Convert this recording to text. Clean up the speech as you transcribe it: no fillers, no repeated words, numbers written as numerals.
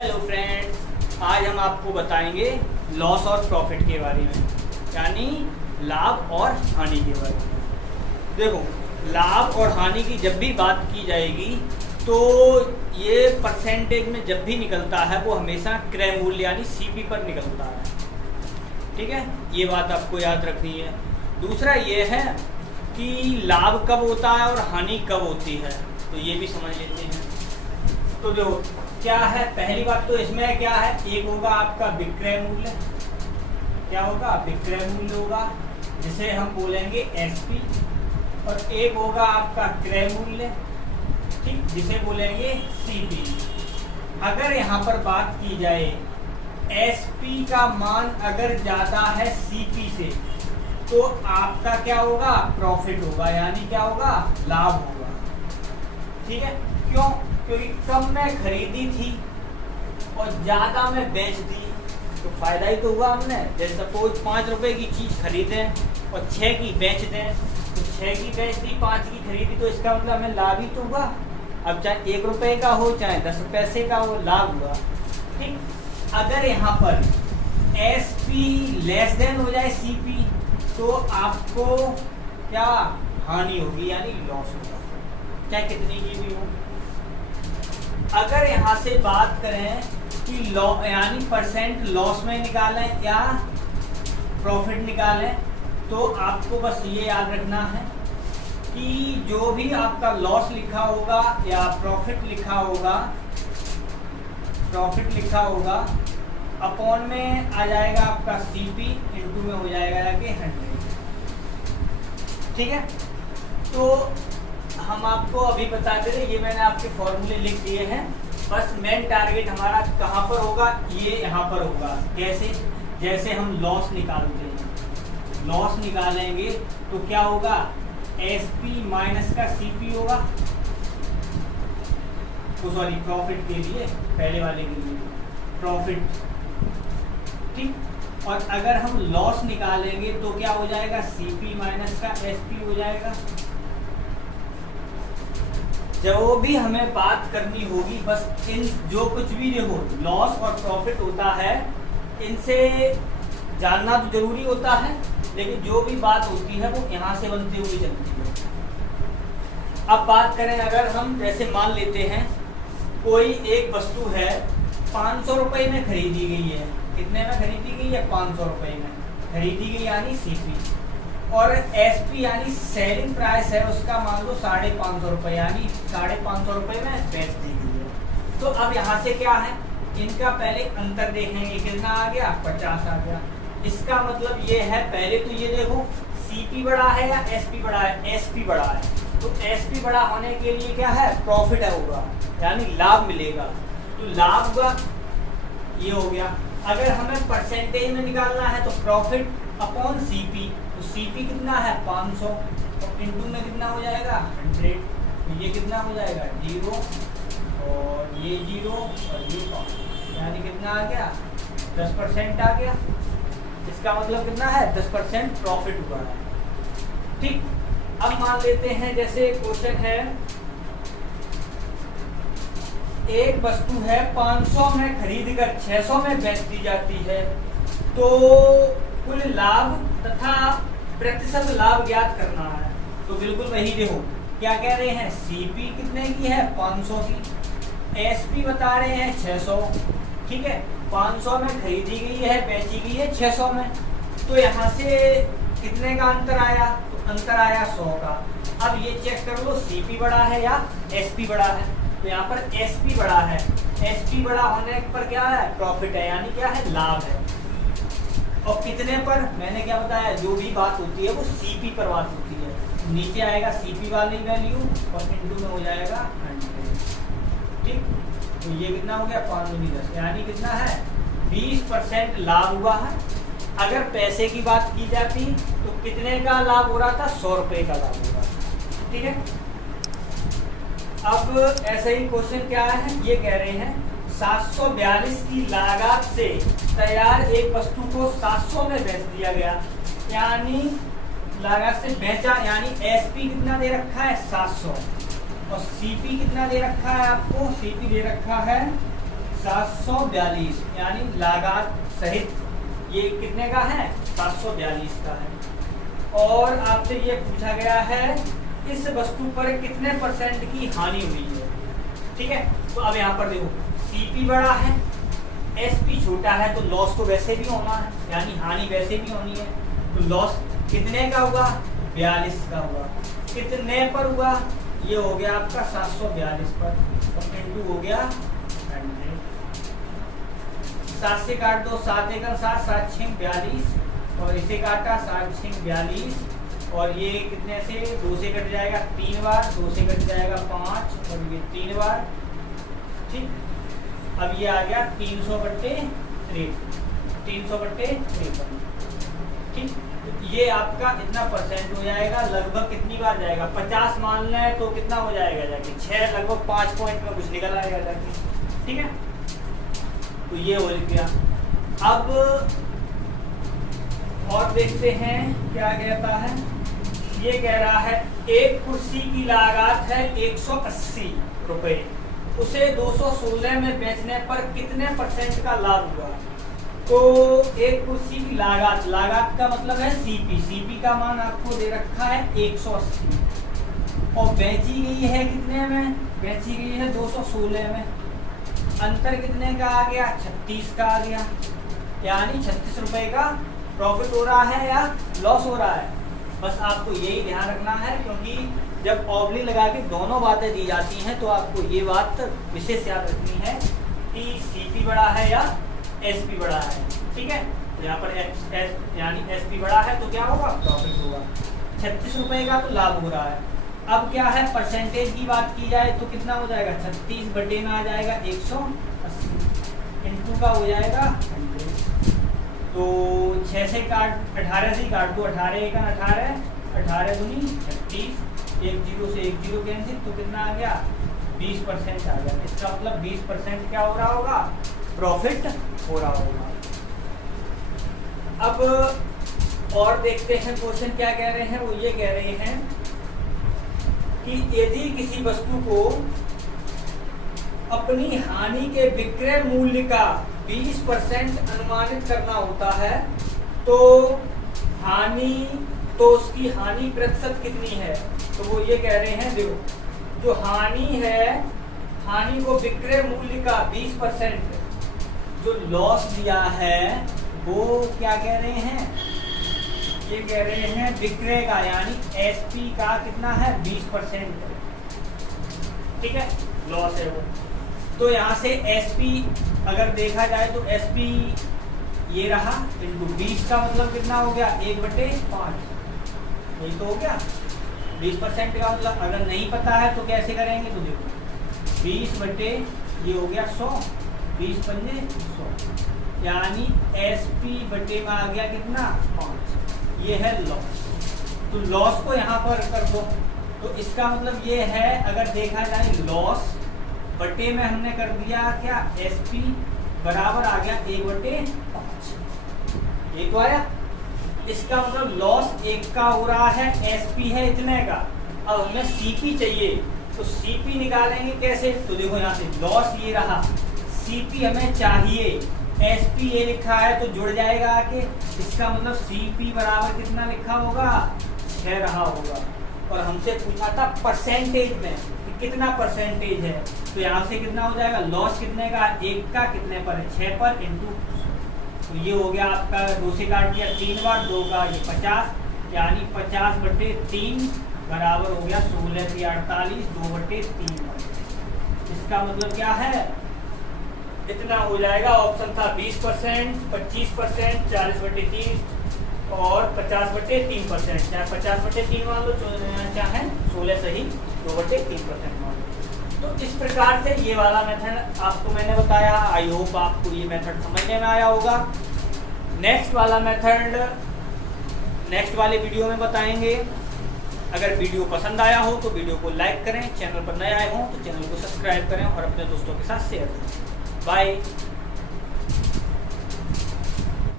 Hello friend, आज हम आपको बताएंगे लॉस और प्रॉफिट के बारे में, यानी लाभ और हानि के बारे में। देखो, लाभ और हानि की जब भी बात की जाएगी तो ये परसेंटेज में जब भी निकलता है वो हमेशा क्रय मूल्य यानी सीपी पर निकलता है। ठीक है, ये बात आपको याद रखनी है। दूसरा ये है कि लाभ कब होता है और हानि कब होती है, तो ये भी समझ लेते हैं। तो देखो क्या है, पहली बात तो इसमें क्या है, एक होगा आपका विक्रय मूल्य। क्या होगा? विक्रय मूल्य होगा, जिसे हम बोलेंगे एसपी। और एक होगा आपका क्रय मूल्य, ठीक, जिसे बोलेंगे सीपी। अगर यहाँ पर बात की जाए एसपी का मान अगर ज्यादा है सीपी से, तो आपका क्या होगा? प्रॉफिट होगा, यानी क्या होगा? लाभ होगा। ठीक है, क्यों? क्योंकि कम में खरीदी थी और ज्यादा में बेच दी, तो फायदा ही तो हुआ हमने। जैसे सपोज 5 रुपए की चीज खरीदें और 6 की बेच दें, तो 6 की बेच दी, 5 की खरीदी, तो इसका मतलब हमें लाभ ही तो हुआ। अब चाहे 1 रुपए का हो चाहे 10 पैसे का हो, लाभ हुआ। ठीक, अगर यहाँ पर एसपी लेस देन हो जाए सीपी, तो आपको क्या हानि होगी, यानी लॉस होगा, चाहे कितनी की भी हो। अगर यहाँ से बात करें कि यानी परसेंट लॉस में निकालें या प्रॉफिट निकालें, तो आपको बस ये याद रखना है कि जो भी आपका लॉस लिखा होगा या प्रॉफिट लिखा होगा अपॉन में आ जाएगा आपका सीपी, इनटू में हो जाएगा कि 100। ठीक है, तो हम आपको अभी बता दे रहे, ये मैंने आपके फॉर्मूले लिख दिए हैं। बस मेन टारगेट हमारा कहाँ पर होगा, ये यहाँ पर होगा। कैसे? जैसे हम लॉस निकालते हैं, लॉस निकालेंगे तो क्या होगा? एसपी माइनस का सीपी होगा। सॉरी, प्रॉफिट के लिए, पहले वाले के लिए प्रॉफिट। ठीक, और अगर हम लॉस निकालेंगे तो क्या हो जाएगा? सीपी माइनस का एसपी हो जाएगा। जो भी हमें बात करनी होगी, बस इन जो कुछ भी देखो लॉस और प्रॉफिट होता है, इनसे जानना तो जरूरी होता है, लेकिन जो भी बात होती है वो यहाँ से बनते हुए चलती है। अब बात करें, अगर हम जैसे मान लेते हैं कोई एक वस्तु है 500 रुपए में खरीदी गई है। कितने में खरीदी गई है? 500 रुपए में खरीदी गई, यानी सीपी। और एसपी यानी सेलिंग प्राइस है उसका, मान लो 550 रुपए, यानी 550 रुपए में बेच दी गई है। तो अब यहाँ से क्या है, इनका पहले अंतर देखेंगे, कितना आ गया? 50 आ गया। इसका मतलब ये है, पहले तो ये देखो सीपी बड़ा है या एसपी बड़ा है? एसपी बड़ा है। तो एसपी बड़ा होने के लिए क्या है? प्रॉफिट होगा, यानी लाभ मिलेगा। तो लाभ का ये हो गया। अगर हमें परसेंटेज में निकालना है तो प्रॉफिट अपॉन सीपी, तो सीपी कितना है? 500, तो इनटू में कितना हो जाएगा? 100। तो ये कितना हो जाएगा? 0 और ये 0 और ये 5, यानी कितना आ गया? 10% आ गया। इसका मतलब कितना है? 10% प्रॉफिट हुआ है। ठीक, अब मान लेते हैं जैसे क्वेश्चन है, एक वस्तु है 500 में खरीद कर 600 में बेच दी जाती है, तो कुल लाभ तथा प्रतिशत लाभ ज्ञात करना है। तो बिल्कुल वही देखो, क्या कह रहे हैं? सीपी कितने की है? 500 की। एसपी बता रहे हैं 600। ठीक है, 500 में खरीदी गई है, बेची गई है 600 में, तो यहाँ से कितने का अंतर आया? तो अंतर आया 100 का। अब ये चेक कर लो, सीपी बड़ा है या एसपी बड़ा है? तो यहाँ पर एसपी बड़ा है। एसपी बड़ा होने पर क्या है? प्रॉफिट है, यानी क्या है? लाभ है। और कितने पर? मैंने क्या बताया, जो भी बात होती है वो सीपी पर बात होती है। नीचे आएगा सीपी वाली वैल्यू और इनटू में हो जाएगा 100। ठीक, तो ये कितना हो गया? 5 दूनी 10, यानी कितना है? 20% लाभ हुआ है। अगर पैसे की बात की जाती तो कितने का लाभ हो रहा था? 100 रुपए का लाभ हो रहा था। ठीक है, अब ऐसे ही क्वेश्चन क्या है, ये कह रहे हैं 742 की लागत से तैयार एक वस्तु को 700 में बेच दिया गया, यानी लागत से बेचा, यानी एसपी कितना दे रखा है? 700। और सीपी कितना दे रखा है आपको? सीपी दे रखा है 742 यानी लागत सहित ये कितने का है? 742 का है। और आपसे ये पूछा गया है इस वस्तु पर कितने % की हानि हुई है। ठीक है, तो अब यहाँ पर देखो सीपी बड़ा है, एसपी छोटा है, तो लॉस तो वैसे भी होना है, यानी हानि वैसे भी होनी है। तो लॉस कितने का हुआ? 42 का हुआ। कितने पर हुआ? ये हो गया आपका 742 पर, और इंटू हो गया 100। 7 से काट दो, 7 एकम 7, 7 6 42, और इसे काटा 7 6 42, और ये कितने से? 2 से कट जाएगा 3 बार, 2 से कट जाएगा 5, और ये 3 बार। ठीक, अब ये आ गया 300/53, 300/53। ठीक, ये आपका इतना % हो जाएगा। लगभग कितनी बार जाएगा? 50 मान लें तो कितना हो जाएगा जाके? 6, लगभग 5 पॉइंट में कुछ निकल आएगा जाके। ठीक है, तो ये हो गया। अब और देखते हैं क्या कहता है। ये कह रहा है एक कुर्सी की लागत है 180 रुपए, उसे 216 में बेचने पर कितने % का लाभ हुआ? तो एक कुर्सी की लागत, लागत का मतलब है सीपी, सीपी का मान आपको दे रखा है 180, और बेची गई है कितने में? बेची गई है 216 में। अंतर कितने का आ गया? 36 का आ गया, यानी 36 रुपए का प्रॉफिट हो रहा है या लॉस हो रहा है। बस आपको यही ध्यान रखना है, क्योंकि जब ऑब्लिक लगा के दोनों बातें दी जाती हैं तो आपको ये बात विशेष याद रखनी है कि सीपी बड़ा है या एसपी बड़ा है। ठीक है, यहाँ पर यानी एसपी बड़ा है तो क्या होगा? प्रॉफिट होगा। 36 रुपए का तो लाभ हो रहा है। अब क्या है, परसेंटेज की बात की जाए तो कितना हो जाएगा? 36 बटे में आ जाएगा 180, इंटू का हो जाएगा 100। तो 6 से काट, 18 से काट दो, 18 एकम 18, 18 दूनी 36, 1 0 से 1 0 कैंसिल, तो कितना आ गया? 20% आ गया। इसका मतलब 20% क्या हो रहा होगा? प्रॉफिट हो रहा होगा। अब और देखते हैं क्वेश्चन क्या कह रहे हैं। वो ये कह रहे हैं कि यदि किसी वस्तु को अपनी हानि के विक्रय मूल्य का 20% अनुमानित करना होता है तो उसकी हानि प्रतिशत कितनी है? तो वो ये कह रहे हैं, देखो जो हानि है, हानि को विक्रय मूल्य का 20%, जो लॉस दिया है वो क्या कह रहे हैं? ये कह रहे हैं विक्रय का, यानी एसपी का कितना है? 20%। ठीक है, लॉस है वो। तो यहाँ से एसपी अगर देखा जाए तो एसपी ये रहा, इंटू 20 का मतलब कितना हो गया? 1/5, यही तो हो गया 20% का मतलब। अगर नहीं पता है तो कैसे करेंगे? तो देखो 20 बटे ये हो गया 100, 20 पंजे 100, यानी एसपी बटे में आ गया कितना? 5। ये है लॉस। तो लॉस को यहाँ पर कर दो, तो इसका मतलब ये है, अगर देखा जाए लॉस बटे में हमने कर दिया क्या? एसपी बराबर आ गया 1/5, ये तो आया। इसका मतलब लॉस 1 का हो रहा है, एसपी है इतने का। अब हमें सीपी चाहिए, तो सीपी निकालेंगे कैसे? तो देखो यहाँ से लॉस ये रहा, सीपी हमें चाहिए, एसपी ये लिखा है तो जुड़ जाएगा आके। इसका मतलब सीपी बराबर कितना लिखा होगा? 6 रहा होगा। और हमसे पूछा था परसेंटेज में कि कितना परसेंटेज है, तो यहाँ से कितना हो जाएगा? लॉस कितने का? 1 का कितने पर है? 6 पर, इंटू। तो ये हो गया आपका, 2 से काट दिया 3 बार, 2 का ये 50, यानी 50/3 बराबर हो गया 16 से 48, 2/3। इसका मतलब क्या है? इतना हो जाएगा। ऑप्शन था 20%, 25%, 40/30 और 50/3%। चाहे 50/3 मान लो, चाहे 16 से ही 2/3% मान लो। तो इस प्रकार से ये वाला मेथड आपको मैंने बताया। आई होप आपको ये मेथड समझने में आया होगा। नेक्स्ट वाला मेथड नेक्स्ट वाले वीडियो में बताएंगे। अगर वीडियो पसंद आया हो तो वीडियो को लाइक करें, चैनल पर नए आए हों तो चैनल को सब्सक्राइब करें और अपने दोस्तों के साथ शेयर करें। बाय।